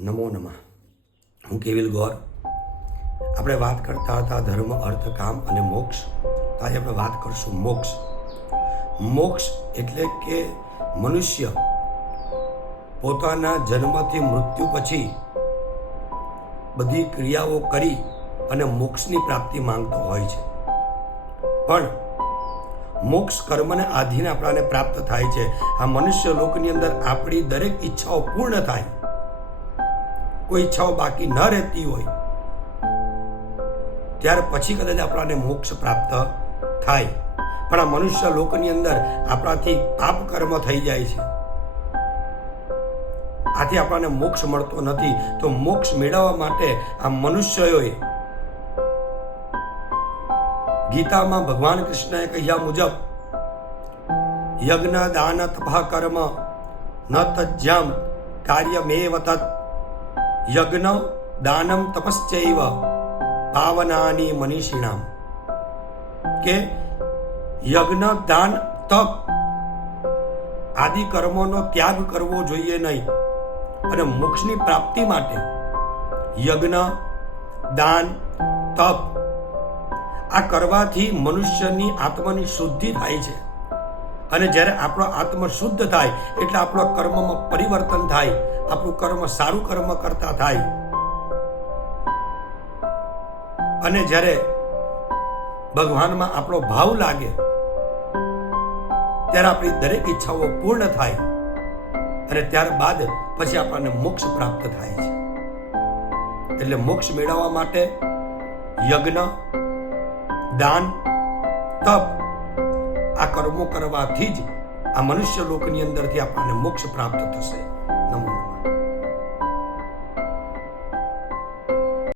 નમો નમઃ. હું કેવિલ ગોર. આપણે વાત કરતા હતા ધર્મ, અર્થ, કામ અને મોક્ષ. આજે આપણે વાત કરશું મોક્ષ. મોક્ષ એટલે કે મનુષ્ય પોતાના જન્મથી મૃત્યુ પછી બધી ક્રિયાઓ કરી અને મોક્ષની પ્રાપ્તિ માંગતો હોય છે. પણ મોક્ષ કર્મને આધીન આપણાને પ્રાપ્ત થાય છે. આ મનુષ્ય લોકની અંદર આપણી દરેક ઈચ્છાઓ પૂર્ણ થાય, કોઈ ઈચ્છાઓ બાકી ન રહેતી હોય, ત્યાર પછી કદાચ આપણાને મોક્ષ પ્રાપ્ત થાય. પણ આ મનુષ્ય લોકની અંદર આપણાથી પાપ કર્મ થઈ જાય છે, આથી આપણને મોક્ષ મળતો નથી. તો મોક્ષ મેળવવા માટે આ મનુષ્યોએ ગીતામાં ભગવાન કૃષ્ણએ કહ્યા મુજબ યજ્ઞ દાન તપઃ કર્મ ન તજ્જમ કાર્યમેવ તત યજ્ઞ દાનમ તપશ્ચૈવ પાવનાની મનીષિણામ. કે યજ્ઞ દાન તપ આદિ કર્મોનો ત્યાગ કરવો જોઈએ નહીં. અને મોક્ષની પ્રાપ્તિ માટે યજ્ઞ દાન તપ આ કરવાથી મનુષ્યની આત્માની શુદ્ધિ થાય છે. અને જ્યારે આપણો આત્મા શુદ્ધ થાય એટલે આપણો કર્મમાં પરિવર્તન થાય, આપણું કર્મ સારું કર્મ કરતા થાય. અને જ્યારે ભગવાનમાં આપણો ભાવ લાગે ત્યારે આપણી દરેક ઈચ્છાઓ પૂર્ણ થાય અને ત્યારબાદ પછી આપણને મોક્ષ પ્રાપ્ત થાય છે. એટલે મોક્ષ મેળવવા માટે યજ્ઞ દાન તપ આ કર્મો કરવાથી જ આ મનુષ્ય લોકની અંદરથી આપણને મોક્ષ પ્રાપ્ત થશે.